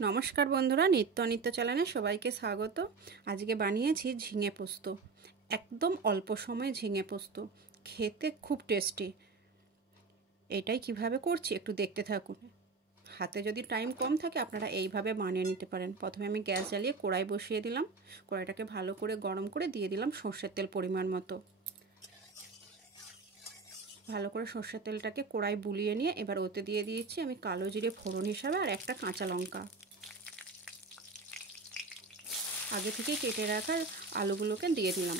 নমস্কার বন্ধুরা, নিত্য নিত্য চ্যানেলে সবাইকে স্বাগত। আজকে বানিয়েছি ঝিঙে পোস্ত। একদম অল্প সময়ে ঝিঙে পোস্ত, খেতে খুব টেস্টি। এটাই কিভাবে করছি একটু দেখতে থাকুন। হাতে যদি টাইম কম থাকে আপনারা এইভাবে বানিয়ে নিতে পারেন। প্রথমে আমি গ্যাস জ্বালিয়ে কড়াই বসিয়ে দিলাম। কড়াইটাকে ভালো করে গরম করে দিয়ে দিলাম সর্ষের তেল পরিমাণ মতো। ভালো করে সর্ষের তেলটাকে কড়াই বুলিয়ে নিয়ে এবার ওতে দিয়ে দিয়েছি আমি কালো জিরে ফোড়ন হিসাবে আর একটা কাঁচা লঙ্কা। আগে থেকে কেটে রাখা আলুগুলোকে দিয়ে দিলাম।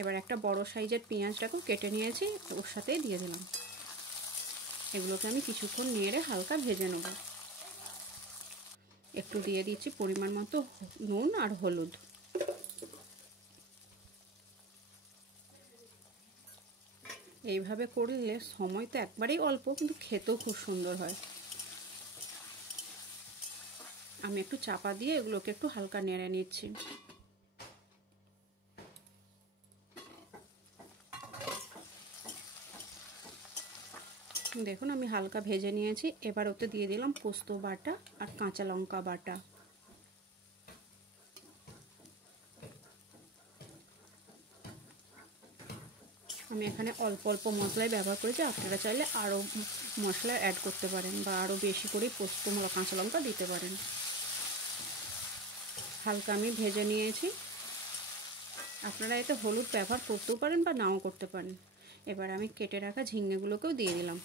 এবার একটা বড় সাইজের পেঁয়াজটাকেও কেটে নিয়েছি, ওর সাথেই দিয়ে দিলাম। এগুলোকে আমি কিছুক্ষণ নেড়ে হালকা ভেজে নেব। একটু দিয়ে দিচ্ছি পরিমাণ মতো নুন আর হলুদ। এইভাবে করলে সময় তো একবারেই অল্প, কিন্তু খেতেও খুব সুন্দর হয়। আমি একটু চাপা দিয়ে এগুলোকে একটু হালকা নেড়ে নিচ্ছি। দেখুন আমি হালকা ভেজে নিয়েছি। এবার ওতে দিয়ে দিলাম পোস্ত বাটা আর কাঁচা লঙ্কা বাটা। আমি এখানে অল্প অল্প মশলাই ব্যবহার করেছি, আপনারা চাইলে আরও মশলা অ্যাড করতে পারেন বা আরও বেশি করে পোস্ত কাঁচা লঙ্কা দিতে পারেন। হালকা আমি ভেজে নিয়েছি। আপনারা এতে হলুদ ব্যবহার করতেও পারেন বা নাও করতে পারেন। এবার আমি কেটে রাখা ঝিঙেগুলোকেও দিয়ে দিলাম।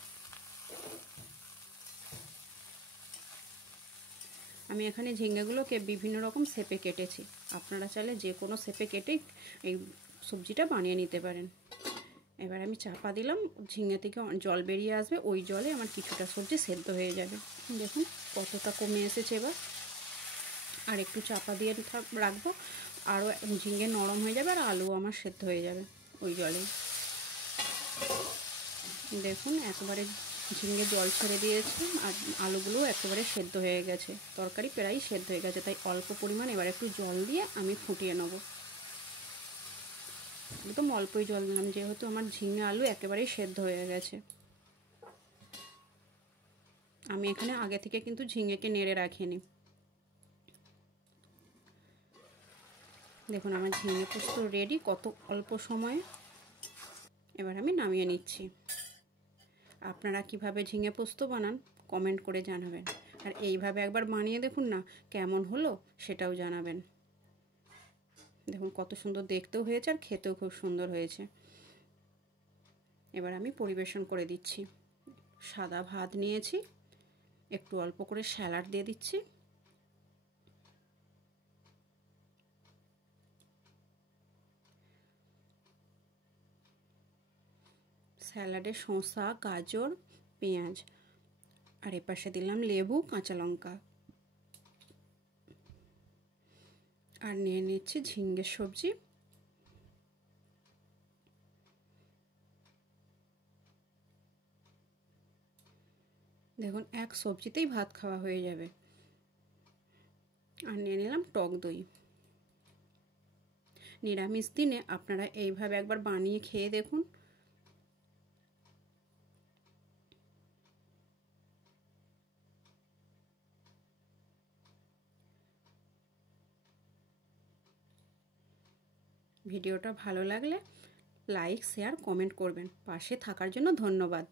আমি এখানে ঝিঙেগুলোকে বিভিন্ন রকম শেপে কেটেছি। আপনারা চাইলে যে কোনো শেপে কেটেই এই সবজিটা বানিয়ে নিতে পারেন। এবার আমি চাপা দিলাম, ঝিঙে থেকে জল বেরিয়ে আসবে, ওই জলে আমার কিছুটা সবজি সেদ্ধ হয়ে যাবে। দেখুন কতটা কমে এসেছে। এবার আর একটু চাপা দিয়ে রাখবো, আরও ঝিঙে নরম হয়ে যাবে আর আলু আমার সেদ্ধ হয়ে যাবে ওই জলেই। দেখুন একেবারে ঝিঙে জল ছেড়ে দিয়েছে আর আলুগুলো একেবারে সেদ্ধ হয়ে গেছে। তরকারি প্রায় সেদ্ধ হয়ে গেছে, তাই অল্প পরিমাণ এবার একটু জল দিয়ে আমি ফুটিয়ে নেব। একদম অল্পই জল দিলাম, যেহেতু আমার ঝিঙে আলু একেবারেই সেদ্ধ হয়ে গেছে। আমি এখানে আগে থেকে কিন্তু ঝিঙেকে নেড়ে রাখিনি। দেখুন আমার ঝিঙে পোস্ত রেডি, কত অল্প সময়ে। এবার আমি নামিয়ে নিচ্ছি। আপনারা কিভাবে ঝিঙে পোস্ত বানান কমেন্ট করে জানাবেন, আর এইভাবে একবার বানিয়ে দেখুন না কেমন হলো সেটাও জানাবেন। দেখুন কত সুন্দর দেখতেও হয়েছে আর খেতেও খুব সুন্দর হয়েছে। এবার আমি পরিবেশন করে দিচ্ছি। সাদা ভাত নিয়েছি, একটু অল্প করে স্যালাড দিয়ে দিচ্ছি। স্যালাডে শসা, গাজর, পেঁয়াজ আর এপাশে দিলাম লেবু, কাঁচা লঙ্কা। আর নিয়ে নিচ্ছি ঝিঙের সবজি। দেখুন এক সবজিতেই ভাত খাওয়া হয়ে যাবে। আর নিয়ে নিলাম টক দই। নিরামিষ দিনে আপনারা এইভাবে একবার বানিয়ে খেয়ে দেখুন। ভিডিওটা ভালো লাগলে লাইক, শেয়ার, কমেন্ট করবেন। পাশে থাকার জন্য ধন্যবাদ।